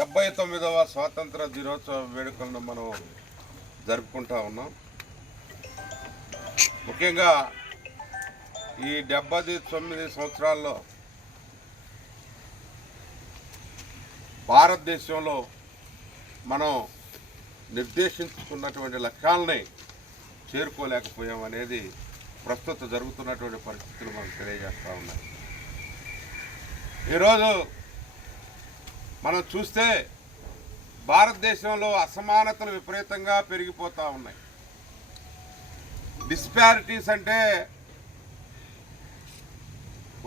డెబ్బై తొమ్మిదవ స్వాతంత్ర దినోత్సవ వేడుకలను మనం జరుపుకుంటా ఉన్నాం. ముఖ్యంగా ఈ డెబ్బై తొమ్మిది సంవత్సరాల్లో భారతదేశంలో మనం నిర్దేశించుకున్నటువంటి లక్ష్యాలని చేరుకోలేకపోయాం అనేది ప్రస్తుత జరుగుతున్నటువంటి పరిస్థితులు మనకు తెలియజేస్తూ ఉన్నాయి. ఈరోజు మనం చూస్తే భారతదేశంలో అసమానతలు విపరీతంగా పెరిగిపోతూ ఉన్నాయి. డిస్పారిటీస్ అంటే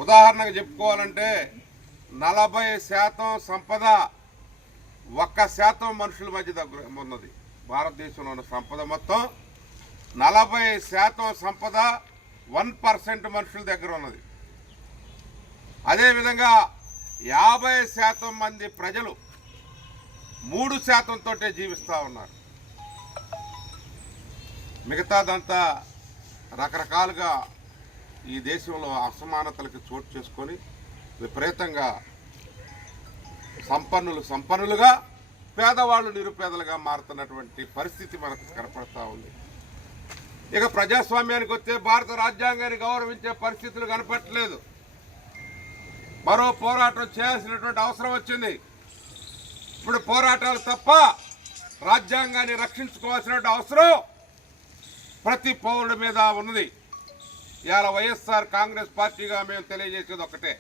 ఉదాహరణకు చెప్పుకోవాలంటే నలభై శాతం సంపద ఒక్క శాతం మనుషుల మధ్య దగ్గర ఉన్నది. భారతదేశంలో ఉన్న సంపద మొత్తం నలభై శాతం సంపద వన్ పర్సెంట్ మనుషుల దగ్గర ఉన్నది. అదేవిధంగా యాభై శాతం మంది ప్రజలు మూడు శాతంతో జీవిస్తూ ఉన్నారు. మిగతాదంతా రకరకాలుగా ఈ దేశంలో అసమానతలకు చోటు చేసుకొని విపరీతంగా సంపన్నులు సంపన్నులుగా పేదవాళ్ళు నిరుపేదలుగా మారుతున్నటువంటి పరిస్థితి మనకు కనపడతా ఉంది. ఇక ప్రజాస్వామ్యానికి వస్తే భారత రాజ్యాంగాన్ని గౌరవించే పరిస్థితులు కనపట్టలేదు మరో పోరాటం చేయాల్సినటువంటి అవసరం వచ్చింది. ఇప్పుడు పోరాటాలు తప్ప రాజ్యాంగాన్ని రక్షించుకోవాల్సినటువంటి అవసరం ప్రతి పౌరుడి మీద ఉన్నది. ఇవాళ వైఎస్ఆర్ కాంగ్రెస్ పార్టీగా మేము తెలియజేసేది ఒకటే.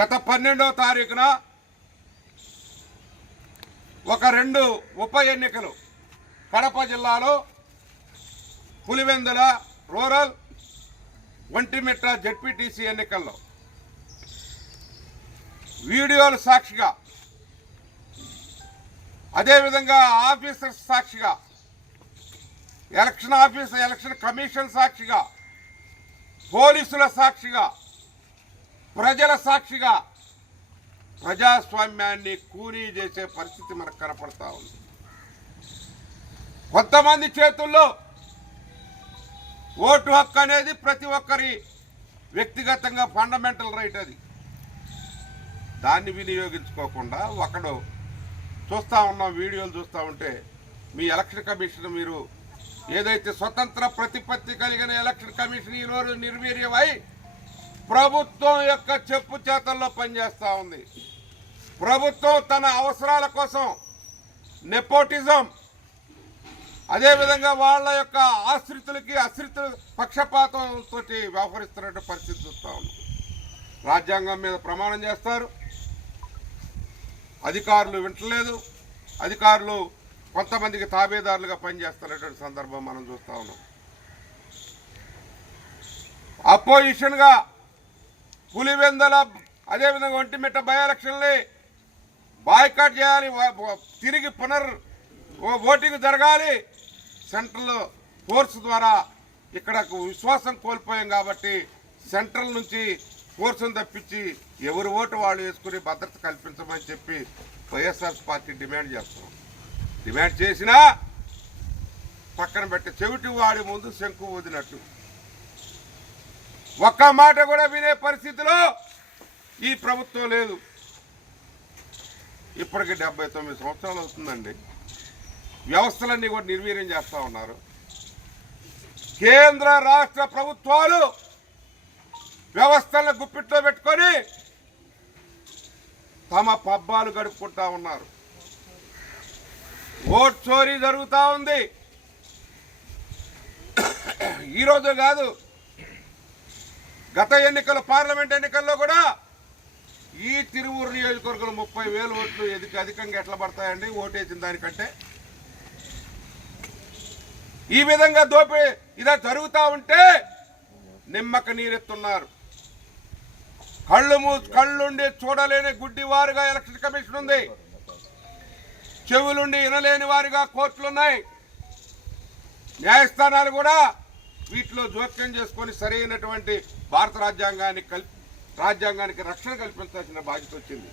గత పన్నెండవ తారీఖున ఒక రెండు ఉప ఎన్నికలు కడప జిల్లాలో పులివెందుల రూరల్ ఒంటిమిట్ట జడ్పీటీసీ ఎన్నికల్లో. వీడియోలు సాక్షిగా. అదేవిధంగా ఆఫీసర్స్ సాక్షిగా. ఎలక్షన్ ఆఫీస్ ఎలక్షన్ కమిషన్ సాక్షిగా. పోలీసుల సాక్షిగా. ప్రజల సాక్షిగా. ప్రజాస్వామ్యాన్ని కూనీ చేసే పరిస్థితి మనకు కనపడతా ఉంది. కొంతమంది చేతుల్లో ఓటు హక్కు అనేది ప్రతి ఒక్కరి వ్యక్తిగతంగా ఫండమెంటల్ రైట్ అది. దాన్ని వినియోగించుకోకుండా ఒకడు చూస్తూ ఉన్నాం వీడియోలు చూస్తూ ఉంటే మీ ఎలక్షన్ కమిషన్ మీరు ఏదైతే స్వతంత్ర ప్రతిపత్తి కలిగిన ఎలక్షన్ కమిషన్ ఈరోజు నిర్వీర్యమై ప్రభుత్వం యొక్క చెప్పు చేతల్లో పనిచేస్తూ ఉంది. ప్రభుత్వం తన అవసరాల కోసం నెపోటిజం అదేవిధంగా వాళ్ళ యొక్క ఆశ్రితులకి అశ్రితుల పక్షపాతంతో వ్యవహరిస్తున్నటువంటి పరిస్థితి చూస్తూ ఉన్నాం. రాజ్యాంగం మీద ప్రమాణం చేస్తారు. అధికారులు వింటలేదు. అధికారులు కొంతమందికి తాబేదారులుగా పనిచేస్తున్నటువంటి సందర్భం మనం చూస్తూ ఉన్నాం. అపోజిషన్గా పులివెందల అదేవిధంగా ఒంటిమిట్ట బై ఎలక్షన్ని బాయ్కాట్ చేయాలి తిరిగి పునర్ ఓటింగ్ జరగాలి సెంట్రల్ ఫోర్స్ ద్వారా ఇక్కడకు విశ్వాసం కోల్పోయాం కాబట్టి సెంట్రల్ నుంచి ఫోర్స్ను తప్పించి ఎవరు ఓటు వాళ్ళు వేసుకుని భద్రత కల్పించమని చెప్పి వైఎస్ఆర్ పార్టీ డిమాండ్ చేస్తున్నాం. డిమాండ్ చేసినా పక్కన పెట్టి చెవిటి వాడి ముందు శంకు వదినట్టు ఒక్క మాట కూడా వినే పరిస్థితిలో ఈ ప్రభుత్వం లేదు. ఇప్పటికి డెబ్బై తొమ్మిది సంవత్సరాలు అవుతుందండి. వ్యవస్థలన్నీ కూడా నిర్వీర్యం చేస్తూ ఉన్నారు. కేంద్ర రాష్ట్ర ప్రభుత్వాలు వ్యవస్థలను గుప్పిట్లో పెట్టుకొని తమ పబ్బాలు గడుపుకుంటా ఉన్నారు. ఓట్ చోరీ జరుగుతూ ఉంది. ఈరోజు కాదు గత ఎన్నికల పార్లమెంట్ ఎన్నికల్లో కూడా ఈ తిరువూరు నియోజకవర్గంలో ముప్పై వేలు ఓట్లు ఎదిక అధికంగా ఎట్లా పడతాయండి? ఓటేసిన దానికంటే ఈ విధంగా దోపి ఇలా జరుగుతూ ఉంటే నిమ్మక నీరెత్తున్నారు. కళ్ళు మూ కళ్ళుండి చూడలేని గుడ్డివారుగా ఎలక్షన్ కమిషన్ ఉంది. చెవులుండి వినలేని వారిగా కోర్టులున్నాయి. న్యాయస్థానాలు కూడా వీటిలో జోక్యం చేసుకొని సరైనటువంటి భారత రాజ్యాంగాన్ని కల్ రాజ్యాంగానికి రక్షణ కల్పించాల్సిన బాధ్యత వచ్చింది.